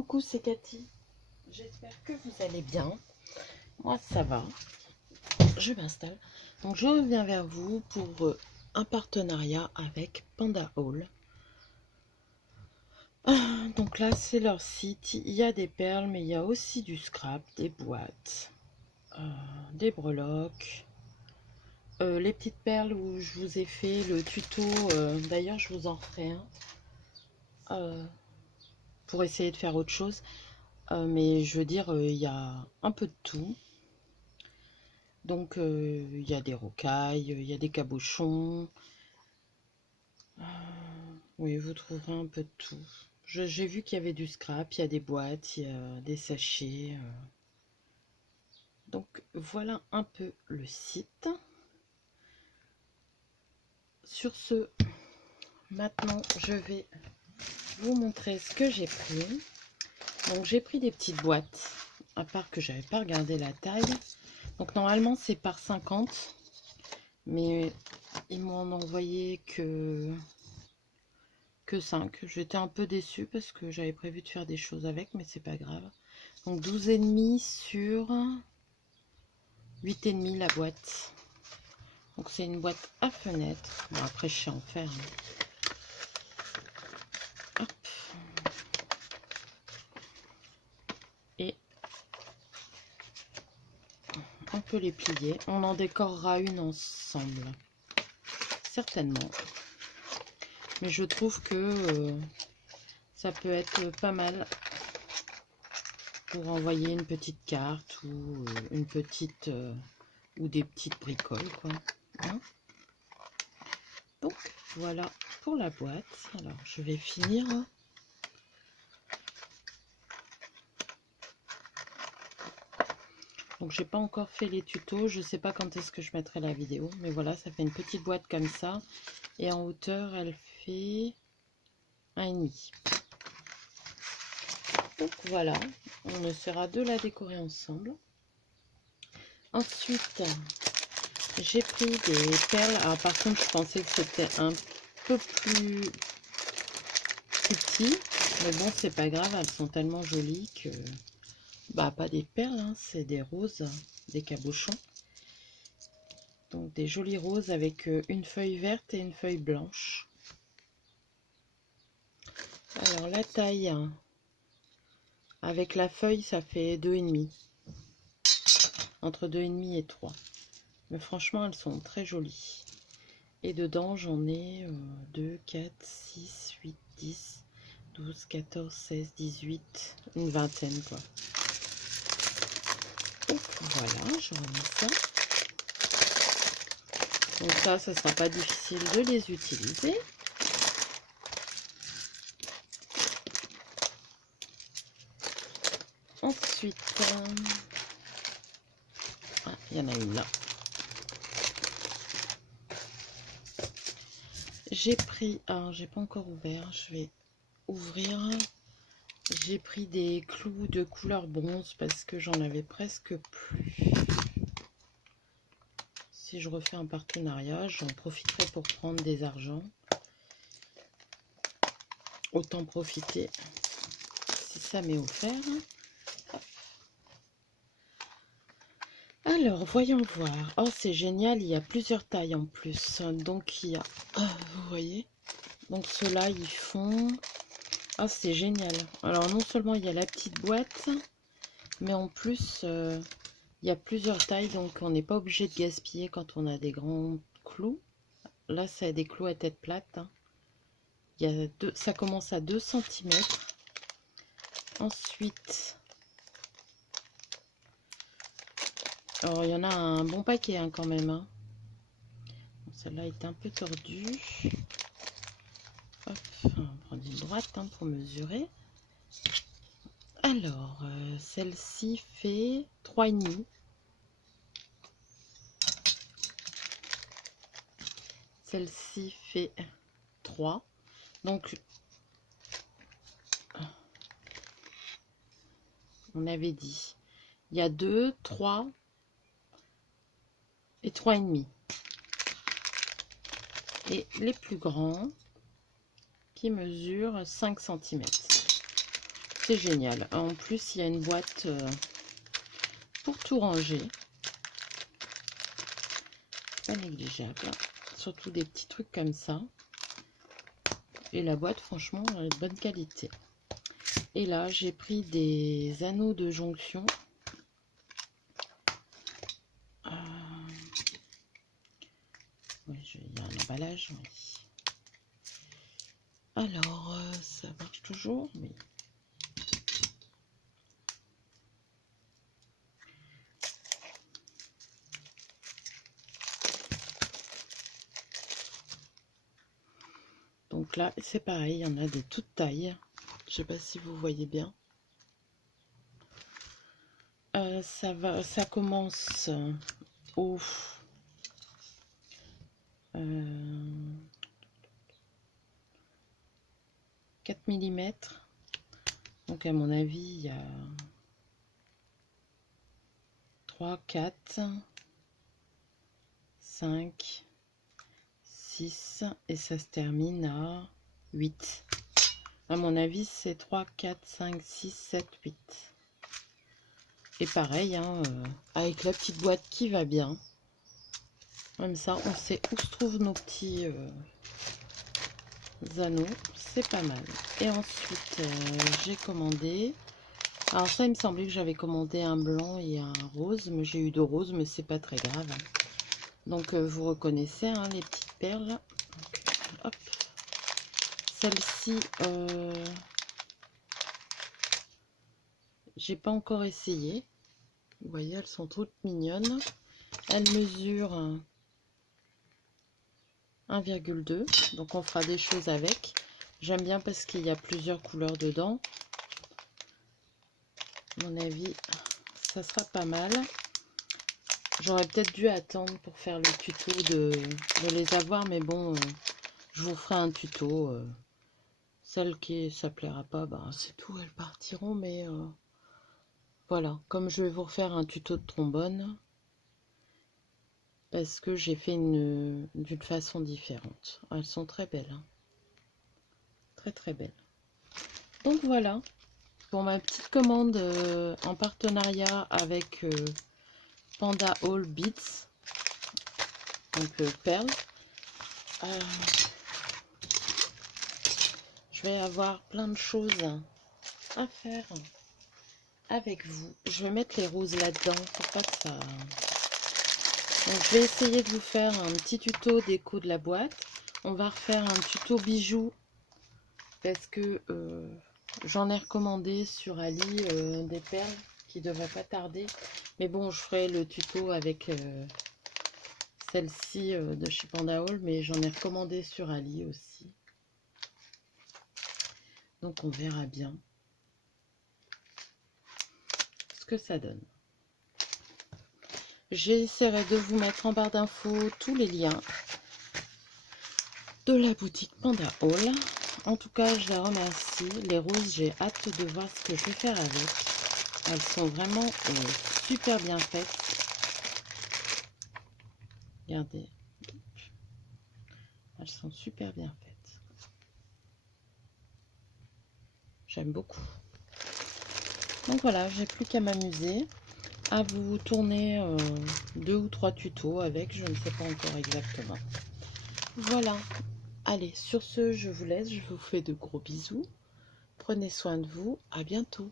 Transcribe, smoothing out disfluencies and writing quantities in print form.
Coucou, c'est Cathy. J'espère que vous allez bien. Moi, ça va. Je m'installe. Donc, je reviens vers vous pour un partenariat avec Panda Haul. Donc là, c'est leur site. Il y a des perles, mais il y a aussi du scrap, des boîtes, des breloques. Les petites perles où je vous ai fait le tuto. D'ailleurs, je vous en ferai un pour essayer de faire autre chose. Mais je veux dire, il y a un peu de tout. Donc, il y a des rocailles, il y a des cabochons. Oui, vous trouverez un peu de tout. J'ai vu qu'il y avait du scrap, il y a des boîtes, il y a des sachets. Donc, voilà un peu le site. Sur ce, maintenant, je vais vous montrer ce que j'ai pris. Donc, j'ai pris des petites boîtes, à part que j'avais pas regardé la taille. Donc, normalement, c'est par 50. Mais ils m'ont envoyé que 5. J'étais un peu déçue parce que j'avais prévu de faire des choses avec, mais c'est pas grave. Donc 12,5 sur 8,5 la boîte. Donc c'est une boîte à fenêtre. Bon, après je sais en faire. Hop. Et on peut les plier. On en décorera une ensemble. Certainement. Mais je trouve que ça peut être pas mal pour envoyer une petite carte ou une petite ou des petites bricoles, quoi. Hein? Donc voilà pour la boîte. Alors je vais finir. Donc j'ai pas encore fait les tutos, je sais pas quand est-ce que je mettrai la vidéo, mais voilà, ça fait une petite boîte comme ça, et en hauteur elle fait 1,5. Donc voilà, on essaiera de la décorer ensemble. Ensuite, j'ai pris des perles. Alors par contre, je pensais que c'était un peu plus petit, mais bon, c'est pas grave, elles sont tellement jolies que... Bah, pas des perles, hein, c'est des roses, des cabochons. Donc des jolies roses avec une feuille verte et une feuille blanche. Alors la taille, avec la feuille, ça fait 2,5. Entre 2,5 et 3. Mais franchement, elles sont très jolies. Et dedans, j'en ai 2, 4, 6, 8, 10, 12, 14, 16, 18, une vingtaine, quoi. Donc voilà, je remets ça. Donc ça sera pas difficile de les utiliser. Ensuite, il y en a une là. J'ai pris, alors j'ai pas encore ouvert, je vais ouvrir. J'ai pris des clous de couleur bronze parce que j'en avais presque plus. Si je refais un partenariat, j'en profiterai pour prendre des argents. Autant profiter si ça m'est offert. Alors, voyons voir. Oh, c'est génial, il y a plusieurs tailles en plus. Donc, il y a... vous voyez? Donc, ceux-là, ils font... Ah, c'est génial. Alors, non seulement il y a la petite boîte, mais en plus, il y a plusieurs tailles. Donc, on n'est pas obligé de gaspiller quand on a des grands clous. Là, c'est des clous à tête plate. Hein. Il y a ça commence à 2 cm. Ensuite... Alors, il y en a un bon paquet hein, quand même. Hein. Celle-là est un peu tordue. Hop, on va prendre une droite hein, pour mesurer. Alors, celle-ci fait 3,5. Celle-ci fait 3. Donc, on avait dit, il y a 2, 3 et 3,5. Et les plus grands qui mesurent 5 cm. c'est génial. En plus, il y a une boîte pour tout ranger. Pas négligeable. Surtout des petits trucs comme ça. Et la boîte, franchement, elle est de bonne qualité. Et là, j'ai pris des anneaux de jonction. Oui, il y a un emballage. Oui. Alors, ça marche toujours, oui. Donc là, c'est pareil, il y en a de toutes tailles. Je sais pas si vous voyez bien. Ça commence au 4 mm. Donc à mon avis, il y a 3, 4, 5, 6 et ça se termine à 8. À mon avis, c'est 3, 4, 5, 6, 7, 8. Et pareil, hein, avec la petite boîte qui va bien. Comme ça, on sait où se trouvent nos petits anneaux. C'est pas mal. Et ensuite, j'ai commandé... Alors ça, il me semblait que j'avais commandé un blanc et un rose. Mais j'ai eu 2 roses, mais c'est pas très grave. Donc, vous reconnaissez hein, les petites perles. Donc, hop. Celle-ci, j'ai pas encore essayé. Vous voyez, elles sont toutes mignonnes. Elles mesurent 1,2. Donc on fera des choses avec. J'aime bien parce qu'il y a plusieurs couleurs dedans. À mon avis, ça sera pas mal. J'aurais peut-être dû attendre pour faire le tuto de les avoir. Mais bon, je vous ferai un tuto. Celle qui ça plaira pas, bah, c'est tout, elles partiront. Mais voilà, comme je vais vous refaire un tuto de trombone. Parce que j'ai fait d'une façon différente. Elles sont très belles. Hein. Très très belles. Donc voilà. Pour ma petite commande en partenariat avec Panda All Beats. Donc perles. Je vais avoir plein de choses à faire avec vous. Je vais mettre les roses là-dedans pour pas que ça... Donc, je vais essayer de vous faire un petit tuto déco de la boîte. On va refaire un tuto bijoux parce que j'en ai recommandé sur Ali des perles qui devraient pas tarder. Mais bon, je ferai le tuto avec celle-ci de chez Panda Hall, mais j'en ai recommandé sur Ali aussi. Donc on verra bien ce que ça donne. J'essaierai de vous mettre en barre d'infos tous les liens de la boutique Panda Hall. En tout cas, je la remercie. Les roses, j'ai hâte de voir ce que je vais faire avec. Elles sont vraiment super bien faites. Regardez. Elles sont super bien faites. J'aime beaucoup. Donc voilà, j'ai plus qu'à m'amuser à vous tourner 2 ou 3 tutos avec, je ne sais pas encore exactement. Voilà. Allez, sur ce, je vous laisse. Je vous fais de gros bisous. Prenez soin de vous. À bientôt.